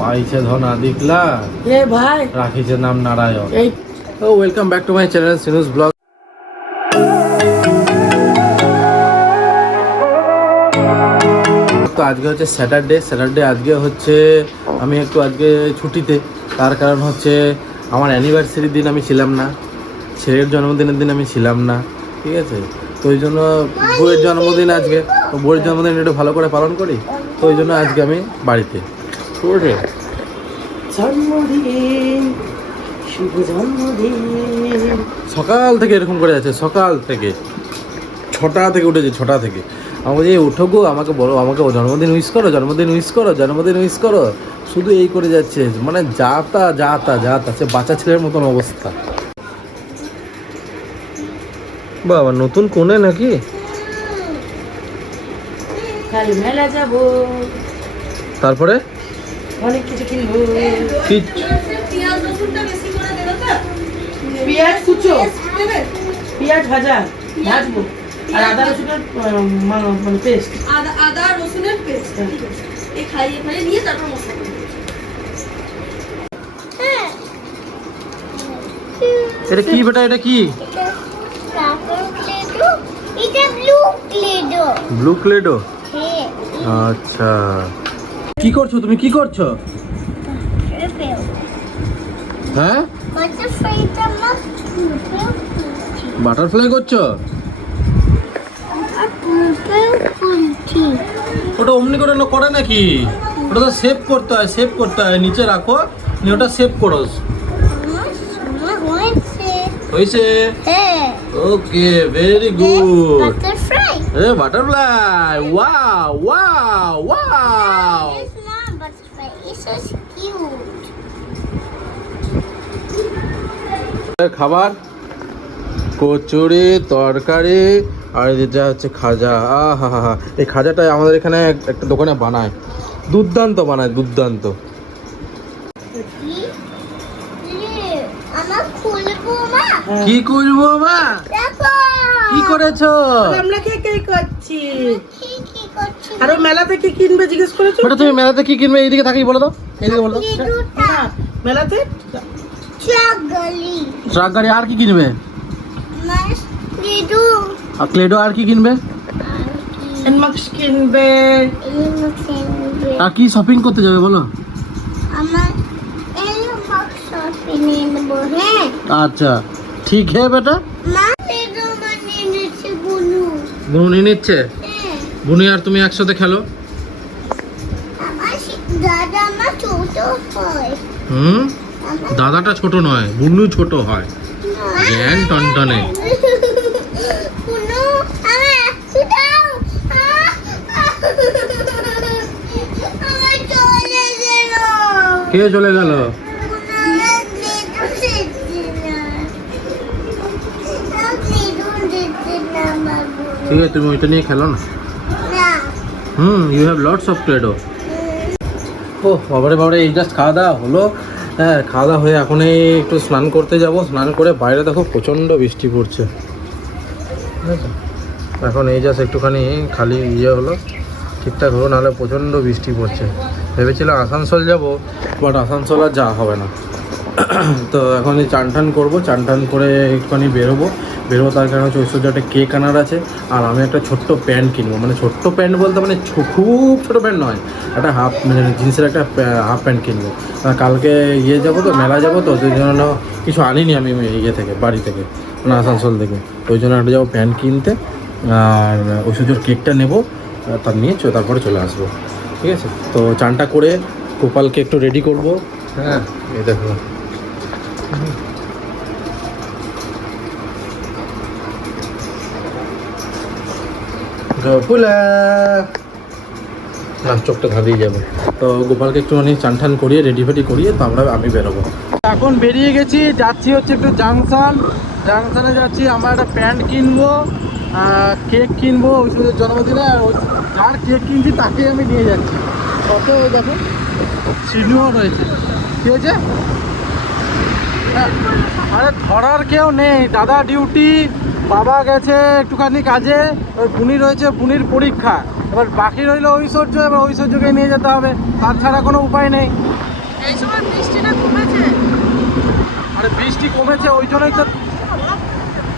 পাইছে ধনা দিকলা এ ভাই রাখিছে নাম নারায়ণ। এই welcome back to my channel Sinu's blog. তো আজকে হচ্ছে স্যাটারডে আজকে হচ্ছে আমি একটু আজকে ছুটিতে, তার কারণ হচ্ছে আমার অ্যানিভার্সারির দিন আমি ছিলাম না, ছেলের জন্মদিনের দিন আমি ছিলাম না, ঠিক আছে। তো ওই জন্য বউয়ের জন্মদিন আজকে, তো বউয়ের জন্মদিন একটু ভালো করে পালন করি, তো ওই জন্য আজকে আমি বাড়িতে। জন্মদিন শুভ জন্মদিন। সকাল থেকে এরকম করে যাচ্ছে, সকাল থেকে 6টা থেকে উঠেছে, 6টা থেকে আমাকে যে উঠো গো, আমাকে বলো, আমাকে জন্মদিন উইশ করো, জন্মদিন উইশ করো, শুধু এই করে যাচ্ছে, মানে যা তা সে বাচ্চা ছেলের মতন অবস্থা। বাবা নতুন কোণে নাকি? কাল মেলা যাব, তারপরে অনেক কিছু কিনবো। কি পেঁয়াজ কুচো, পেঁয়াজ ভাজবো, আর আদা রসুনের মানে পেস্ট। আদা রসুনের পেস্ট এই খাইয়ে নিয়ে তারপর মশলা করব। এটা কি বেটা, এটা কি? ব্লু ক্লেডো। আচ্ছা, কি করছো তুমি, কি করছো? হ্যাঁ, বাটারফ্লাই করছো? ওটা অমনি করে করে নাকি? ওটা তো সেভ করতে হয়, নিচে রাখো, নিয়ে ওটা সেভ করো। হয়েছে? ওকে, ভেরি গুড। Butterfly, wow. খাবার কচুরি, তরকারি, আর যেটা হচ্ছে খাজা। আহা, এই খাজাটা আমাদের এখানে একটা দোকানে বানায়, দুর্দান্ত বানায়, দুর্দান্ত। কি করবো মা? কি করেছো? আমরা কে করছি? আর মেলাতে কি কিনবে জিজ্ঞেস করেছো? ওটা তুমি মেলাতে কি কিনবে? এইদিকে থাকি বলো তো, এইদিকে বলো। মেলাতে ট্রাক গাড়ি, আর কি কিনবে? আর ক্লেডো, আর কি কিনবে? এনমাক্স কিনবে। আর কি শপিং করতে যাবে বলো? আচ্ছা ঠিক হে বেটা। বুনু নিয়ে নিচ্ছে, বুনু আর তুমি একসাথে খেলো। দাদাটা ছোট নয়, বুনু ছোট হয়, জ্ঞান টনটনে। কে চলে গেল? ঠিক আছে, তুমি ওইটা নিয়ে খেলো না। You have lots of Cluedo. ও বাবারে, এই জাস্ট খাওয়া দাওয়া হলো। হ্যাঁ, খাওয়া দাওয়া হয়ে এখন একটু স্নান করতে যাব। স্নান করে বাইরে দেখো প্রচণ্ড বৃষ্টি পড়ছে, ঠিক আছে। এখন এই জাস্ট একটুখানি খালি হলো, ঠিকঠাক হলো, নাহলে প্রচণ্ড বৃষ্টি পড়ছে। ভেবেছিলাম আসানসোল যাব, বাট আসানসোল আর যাওয়া হবে না। তো এখন চান টান করবো, চান টান করে একটুখানি বেরোবো। তার কারণ হচ্ছে ঐশ্বর্য একটা কেক আনার আছে, আর আমি একটা ছোট্ট প্যান্ট কিনবো, মানে ছোট্ট প্যান্ট বলতে মানে খুব ছোটো প্যান্ট নয়, একটা হাফ, মানে জিন্সের একটা হাফ প্যান্ট কিনবো। কালকে যাবো তো, মেলা যাবো তো, ওই জন্য কিছু আনিনি আমি থেকে, বাড়ি থেকে, মানে আসানসোল থেকে। ওই জন্য একটা যাবো প্যান্ট কিনতে, আর ঐশ্বর্যর কেকটা নেবো, তার নিয়ে তারপরে চলে আসবো, ঠিক আছে। তো চানটা করে গোপালকে একটু রেডি করবো। হ্যাঁ, এই দেখো, চোখটা ধাঁধিয়ে যাবে। তো গোপালকে একটুখানি চান টান করিয়ে রেডি করিয়ে তারপরে আমি বেরোবো। এখন বেরিয়ে গেছি, যাচ্ছি হচ্ছে একটু জাংশনে যাচ্ছি। আমরা একটা প্যান্ট কিনবো, কেক কিনবো ঐশ্বর্যের জন্মদিনে, আর যার কেক কিনছি তাকে আমি নিয়ে যাচ্ছি। কত দেখো, সিনেমা রয়েছে, ঠিক আছে। আরে ধরার কেউ নেই, দাদা ডিউটি, বাবা গেছে একটুখানি কাজে, ওই বুনি রয়েছে, বুনির পরীক্ষা, এবার বাকি রইল ঐশ্বর্য, এবার ঐশ্বর্যকে নিয়ে যেতে হবে, তার ছাড়া কোনো উপায় নেই। এই সময় বৃষ্টিটা কমেছে। আরে বৃষ্টি কমেছে ওই জন্যই তো,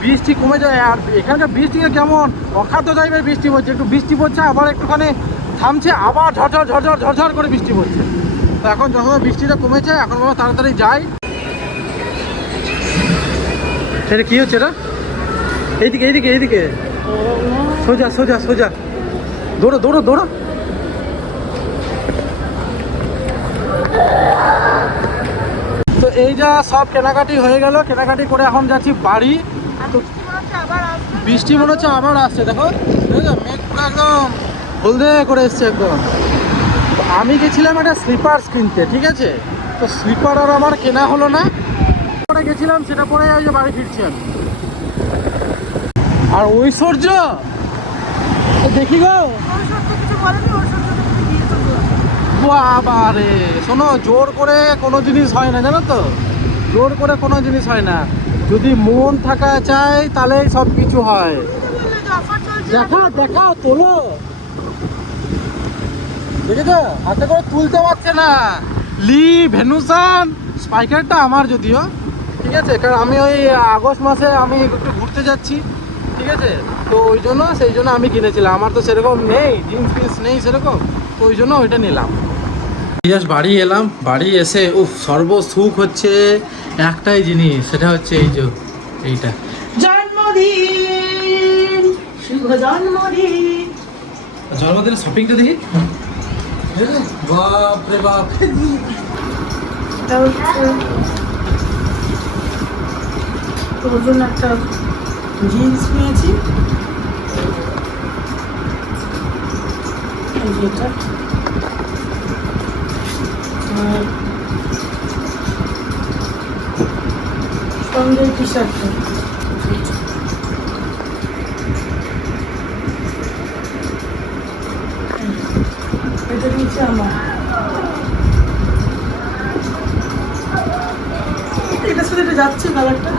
বৃষ্টি কমে যায়। আর এখানকার বৃষ্টিকে কেমন অখাদ্য টাইপের বৃষ্টি পড়ছে, একটু বৃষ্টি পড়ছে আবার একটুখানি থামছে, আবার ঝরঝর ঝরঝর ঝরঝর করে বৃষ্টি পড়ছে। তো এখন যখন বৃষ্টিটা কমেছে এখন বাবা তাড়াতাড়ি যাই। এটা কি হচ্ছে? এটা এইদিকে এইদিকে এইদিকে, সোজা সোজা সোজা, দৌড়ো দৌড়ো দৌড়ো। তো এই যা সব কেনাকাটি হয়ে গেল, কেনাকাটি করে এখন যাচ্ছি বাড়ি। তো বৃষ্টি মনে হচ্ছে আবার আসছে, দেখো মেঘ পুরো একদম হলদে করে এসছে একদম। তো আমি গেছিলাম একটা স্লিপার্স কিনতে, ঠিক আছে? তো স্লিপার আর আমার কেনা হলো না, পরে গেছিলাম সেটা পরে ওই যে বাড়ি ফিরছি আমি। আর ঐশ্বর্য দেখি গো, বাবারে শোনো, জোর করে কোনো জিনিস হয় না জানো তো, জোর করে কোনো জিনিস হয় না। যদি মন থাকা চায় তাহলে সব কিছু হয়। দেখাও দেখাও, তোলো, দেখেছো হাতে করে তুলতে পারছে না। লি ভেনুসান স্পাইকারটা আমার যদিও, ঠিক আছে, কারণ আমি ওই আগস্ট মাসে আমি একটু ঘুরতে যাচ্ছি, ঠিক আছে? তো ওই জন্য সেই জন্য আমি কিনেছিলাম, আমার তো সেরকম নেই, জিন্স ফিন্স নেই সেরকম, তো ওই জন্য ওইটা নিলাম। জাস্ট বাড়ি এলাম, বাড়ি এসে উফ সর্বসুখ হচ্ছে একটাই জিনিস, সেটা হচ্ছে এই যে এইটা, জন্মদিন, শুভ জন্মদিন। জন্মদিনের শপিংটা দেখি, বাপ রে বাপ। তোর জন্য একটা জিন্স নিয়েছি, এটা আর সঙ্গে টি শার্টটা, এটা নিচে আমার, এটার সাথে এটা যাচ্ছে কালারটা।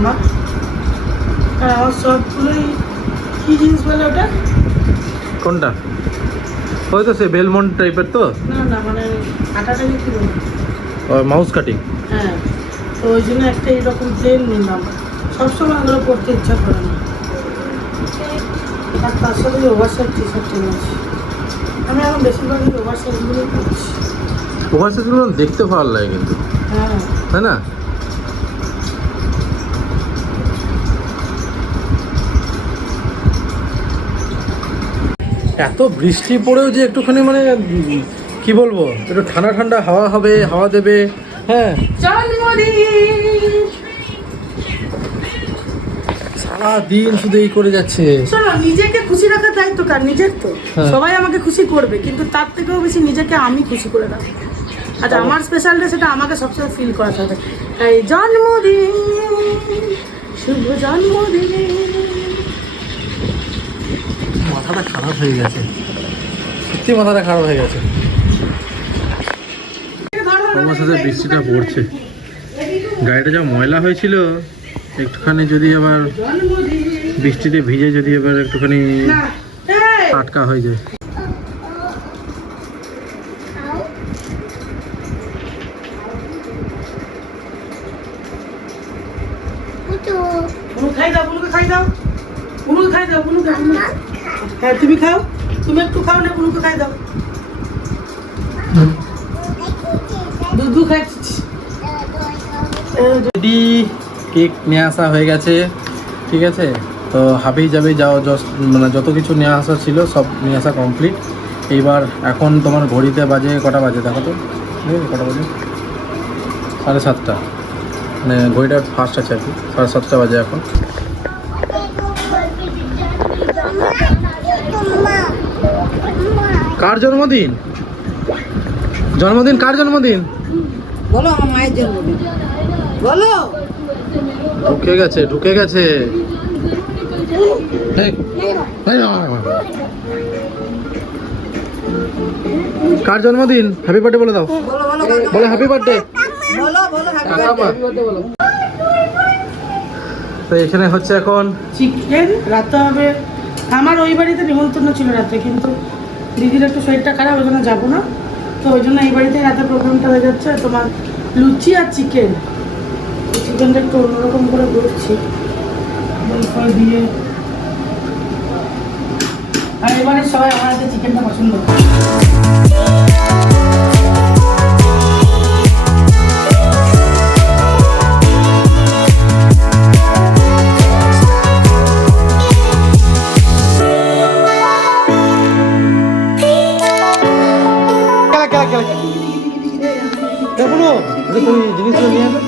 আমার আর আমার সবগুলোই কি জিনিস বলে ওটা? কোনটা? ওই তো সে বেলমন্ট টাইপের তো না না, মানে আটাটাকে কি বলে, মাউস কাটিং। হ্যাঁ, তো ওই জন্য একটা এইরকম প্লেন নিলাম, সবসময় এগুলো পরতে ইচ্ছা করে না। আর তার সাথে ওভার সাইজ টি শার্ট নিয়েছি, আমি এখন বেশিরভাগই ওভার সাইজগুলোই পরছি। ওভার সাইজগুলো দেখতে ভালো লাগে কিন্তু, হ্যাঁ তাই না? এত বৃষ্টি পড়েও যে একটুখানি মানে কি বলবো, একটু ঠান্ডা ঠান্ডা হাওয়া হবে, হাওয়া দেবে। হ্যাঁ, জন্মদিন, সারাদিন শুধু এই করে যাচ্ছে। শোনো, নিজেকে খুশি রাখার দায়িত্ব কার? নিজের তো। হ্যাঁ। সবাই আমাকে খুশি করবে, কিন্তু তার থেকেও বেশি নিজেকে আমি খুশি করে রাখবো। আর আমার স্পেশাল ডে সেটা আমাকে সবসময় ফিল করাতে হবে। তাই জন্মদিন, শুভ জন্মদিন। মাথাটা খারাপ হয়ে গেছে, সত্যি মাথাটা খারাপ হয়ে গেছে। আমার সাথে বৃষ্টিটা পড়ছে, গাড়িটা যা ময়লা হয়েছিল, একটুখানি যদি আবার বৃষ্টিতে ভিজে যদি এবার একটুখানি টাটকা হয়ে যায়। বুনু খাই দাও, বুনুকে খাই দাও, বুনুকে খাই দাও, বুনুকে। হ্যাঁ তুমি খাও, তুমি একটু খাও না, বুনুকে খাই দাও। দুধু খাচ্ছিস। রেডি, কেক নিয়ে আসা হয়ে গেছে, ঠিক আছে? তো হাবি যাবে যাও, মানে যত কিছু নিয়ে আসা ছিল সব নিয়ে আসা কমপ্লিট। এইবার এখন তোমার ঘড়িতে বাজে কটা বাজে দেখো তো, ঠিক আছে? কটা বাজে? 7:30, মানে ঘড়িটা ফার্স্ট আছে আর কি, 7:30 বাজে এখন। কার জন্মদিন? জন্মদিন কার জন্মদিন? বলো, আমার মায়ের জন্মদিন বলো। ঢুকে গেছে, ঢুকে গেছে। কার জন্মদিন? হ্যাপি বার্থডে বলে দাও, বলো হ্যাপি বার্থডে। বলো বলো, হ্যাপি বার্থডে বলো। তো এখানে হচ্ছে এখন চিকেন রাতে হবে। আমার ওই বাড়িতে নিমন্ত্রণ ছিল রাতে, কিন্তু দিদির একটু শরীরটা খারাপ, ওই জন্য যাবো না। তো ওই জন্য এই বাড়িতে রাতে প্রোগ্রামটা হয়ে যাচ্ছে। তোমার লুচি আর চিকেন, চিকেনটা একটু অন্যরকম করে করছি ফল দিয়ে। আর এবারে সবাই আমার হাতে চিকেনটা পছন্দ করে। দেখুন জিনিসটা নিয়ে আসবে।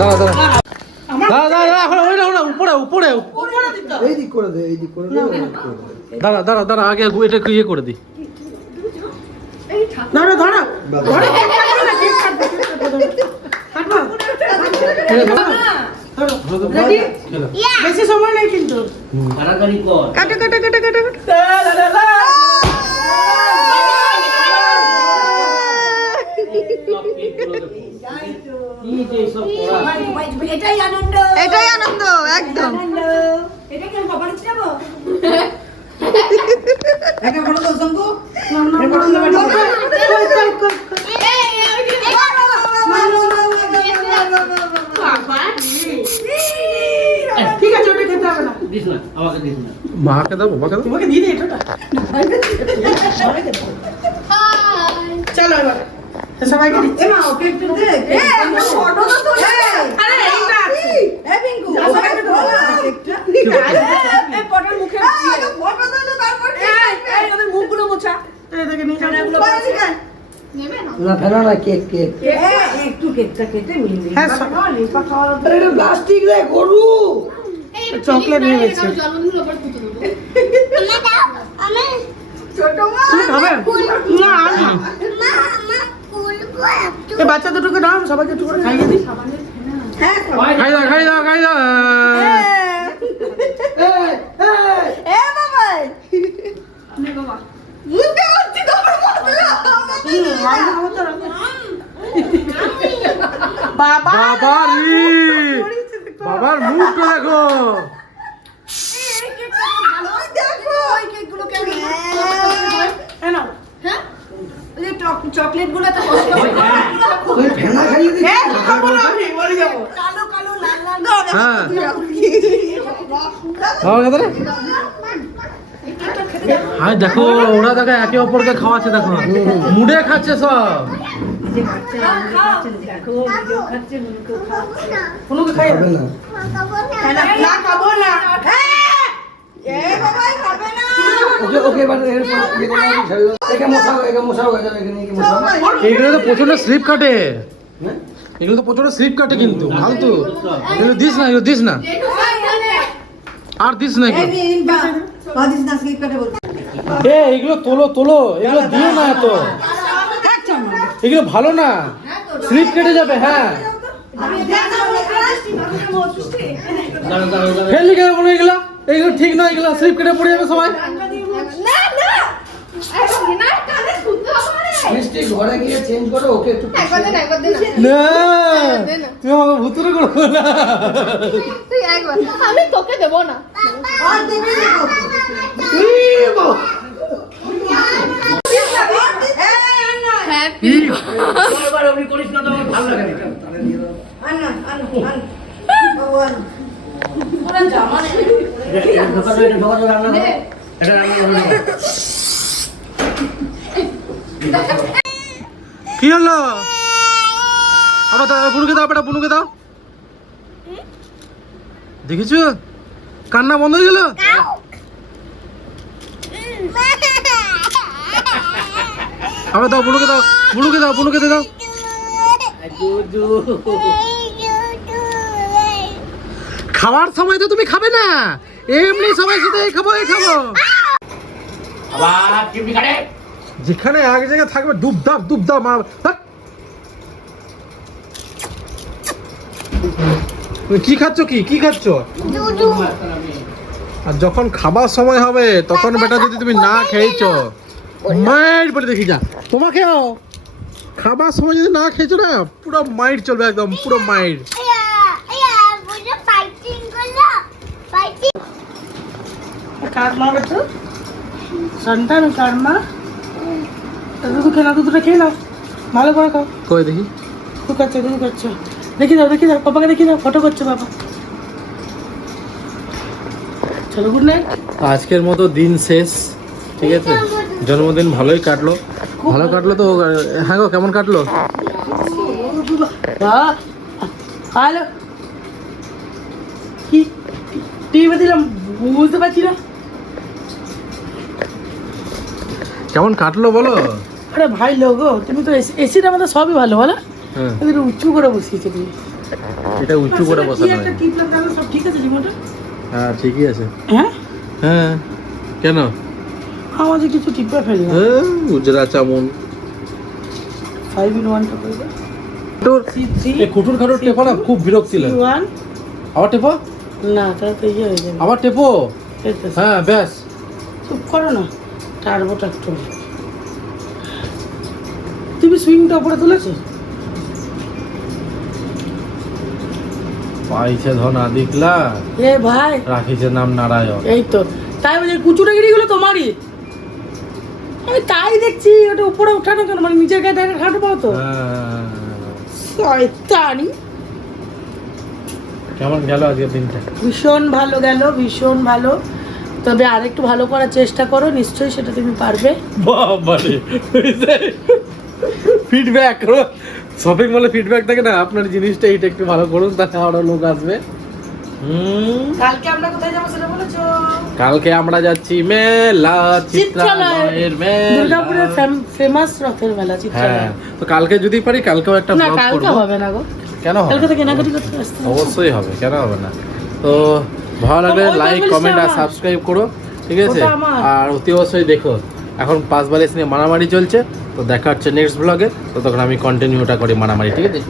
দাঁড়া দাঁড়া দাঁড়া দাঁড়া এখন ওই না উপরে উপরে এই দিক করে দে, এই দিক করে দে। দাঁড়া দাঁড়া দাঁড়া আগে এটা ইয়ে করে দিই। ধরো ধরো ধরো, রেডি? বেশি সময় নেই কিন্তু। কাটো কাটো কাটো কাটো এটাই আনন্দ, এটাই আনন্দ একদম। এটা কি বাবার যাবো? একা বড় তো শঙ্কু ঠিক আছে, ওটা খেতে হবে না। মাকে দাও বাবাকে দাও। তোমাকে দিয়ে দিই এটা। চলো এবার সবাইকে দিচ্ছি। এমা ওকে একটু দে। একটা ফটো তো তোলে। আরে এইটা আছে। এ বিঙ্কু সবাইকে দাও একটা। এই ফটোর মুখে দিয়ে ফটো তোলে, তারপর এই ওদের মুখগুলো মোছা। এই দেখে নিয়ে যাও। না ফেলা না কেক কেক একটু কেকটা কেটে মিলবি। হ্যাঁ, আরে এটা প্লাস্টিক রে গরু। চকলেট নিয়ে গেছে। ছোট মা তুমি খাবে? না আর না। এই বাচ্চা দুটোকে দাও, সবাইকে একটু করে খাইয়ে দিই। হ্যাঁ খাই দাও খাই দাও খাই দাও। এ বাবা নে বাবা মুখে হচ্ছে তোমার বদলা বাবা বাবার বাবার মুখটা দেখো। দেখো ওই কেকগুলো কেমন এই নাও। হ্যাঁ ওই যে চকলেট গুলো তো কষ্ট হয় তুই ফেনা খাইয়ে দে। হ্যাঁ, খাবো না আমি, মরে যাবো। কালো কালো লাল লাল হ্যাঁ খাওয়া গেছে রে? হ্যাঁ দেখো ওরা দেখো একে অপরকে খাওয়াচ্ছে, দেখো মুড়ে খাচ্ছে সব। কোনোকে খাইয়ে হবে দাও। না। না খাবো না। এ বাবা খাবে না ওকে ওকে এবার এর পর ইয়ে করে আমি ছাড়লো। একে মশাও হয়ে যাবে, এখানে কি মশাও। এগুলো তো প্রচন্ড স্লিপ কাটে, হ্যাঁ? এগুলো তো প্রচন্ড স্লিপ কাটে কিন্তু ফালতু। এগুলো দিস না, এগুলো দিস না, আর দিস না এগুলো। পাদিস না স্লিপ কাটে বলতে। এ এগুলো তোলো তোলো, এগুলো দিও না এত, এগুলো ভালো না, স্লিপ কেটে যাবে। হ্যাঁ ফেললি কেন কোনো এগুলো, এগুলো ঠিক না, এগুলো স্লিপ কেটে পড়ে যাবে সবাই। না না এখন না কানে শুনতে হবে মিষ্টি ঘরে গিয়ে চেঞ্জ করে ওকে একটু একবার দে না তুমি আমাকে ভুতুরে করবো না। তুই একবার আমি তোকে দেব না আর দিবি না। হ্যাপি এবার আপনি করিস না তো আমার ভালো লাগে না। আন্না আন্না ভগবান পুরো জামা নে এটা ঢোকা রান্না করো। এটা রান্না করো। কি হলো? আবার বুনুকে দাও, বেটা বুনুকে দাও। দেখেছো কান্না বন্ধ হয়ে গেল। আবার দাও বুনুকে দাও, বুনুকে দাও, বুনুকে দাও। খাওয়ার সময় তো তুমি খাবে না, এমনি সবাই সাথে এই খাবো এই খাবো। যেখানে এক জায়গায় থাকবে ডুবদাপ ডুবদাপ মা। তুমি কি খাচ্ছ, কি খাচ্ছ? আর যখন খাবার সময় হবে তখন বেটা যদি তুমি না খেয়েছো মাইর পরে দেখি যা তোমাকেও খাবার সময় যদি না খেয়েছো না পুরো মাইর চলবে একদম পুরো মাইর। কারমা বেটা সন্তান কারমা দুধ খেয়ে না, দুধটা খেয়ে নাও ভালো করে খাও। কই দেখি দুধ খাচ্ছে, দুধ খাচ্ছে, দেখি দাও পাপাকে দেখি দাও, ফটো করছে বাবা। চলো গুড নাইট। আজকের মতো দিন শেষ, ঠিক আছে, জন্মদিন ভালোই কাটলো, ভালো কাটলো তো। হ্যাঁ গো কেমন কাটলো? হ্যালো কি টিভি দিলাম বুঝতে পারছি না। কেমন কাটলো বলো? আরে ভাই লোগো, তুমি তো এসিটা আমাদের সবই ভালো বলো, হ্যাঁ এদের উঁচু করে বসিয়েছে তুমি। এটা উঁচু করে কি বসানো একটা হয়। টিপলাম জানো, সব ঠিক আছে রিমোটে? হ্যাঁ ঠিকই আছে। হ্যাঁ হ্যাঁ কেন? আমাদের কিছু টিপে ফেলি না। উজরা চামুন 5 in 1 টা করে দাও। এই কুটুর খাটুর টেপো না, খুব বিরক্তি লাগে। 1 আবার টেপো, না তাহলে তো ইয়ে হয়ে যাবে। আবার টেপো। এই তো, হ্যাঁ ব্যাস। চুপ করো না, টার্বোটা একটু। তুমি সুইংটা উপরে তুলেছো? পাইছে ধন আদিকলা, এ ভাই রাখিছে নাম নারায়ণ। এই তো, তাই বলে কুচুটা গিরিগুলো তোমারই। আমি তাই দেখছি, ওটা উপরে উঠানো কেন, মানে নিচের গায়ে ডাইরেক্ট হাঁটু পাও তো। হ্যাঁ। শয়তানি। কেমন গেল আজকের দিনটা? ভীষণ ভালো গেল, ভীষণ ভালো। তবে আরেকটু ভালো করার চেষ্টা করো, নিশ্চয়ই সেটা তুমি পারবে। বাবারে ফিডব্যাক করো, শপিং মলে ফিডব্যাক থাকে না, আপনার জিনিসটা এইটা একটু ভালো করুন, তাহলে আরো লোক আসবে। কালকে আমরা কোথায় যাবো সেটা বলেছো? কালকে আমরা যাচ্ছি মেলা, চিত্রালয়ের মেলা, দুর্গাপুরের ফেমাস রথের মেলা হ্যাঁ। চিত্রালয়। তো কালকে যদি পারি কালকেও একটা না ব্লগ কালকে করব। হবে না গো, কেন হবে? কালকে তো কেনাকাটি করতে আসতে হবে। অবশ্যই হবে, কেন হবে না। তো ভালো লাগলে ওই লাইক family কমেন্ট টা আর আমার। সাবস্ক্রাইব করো, ঠিক আছে। ওটা আমার। আর অতি অবশ্যই দেখো, এখন 5 বালিশ নিয়ে মারামারি চলছে, তো দেখা হচ্ছে নেক্সট ব্লগে। তো তখন আমি কন্টিনিউটা করি মারামারি, ঠিক আছে।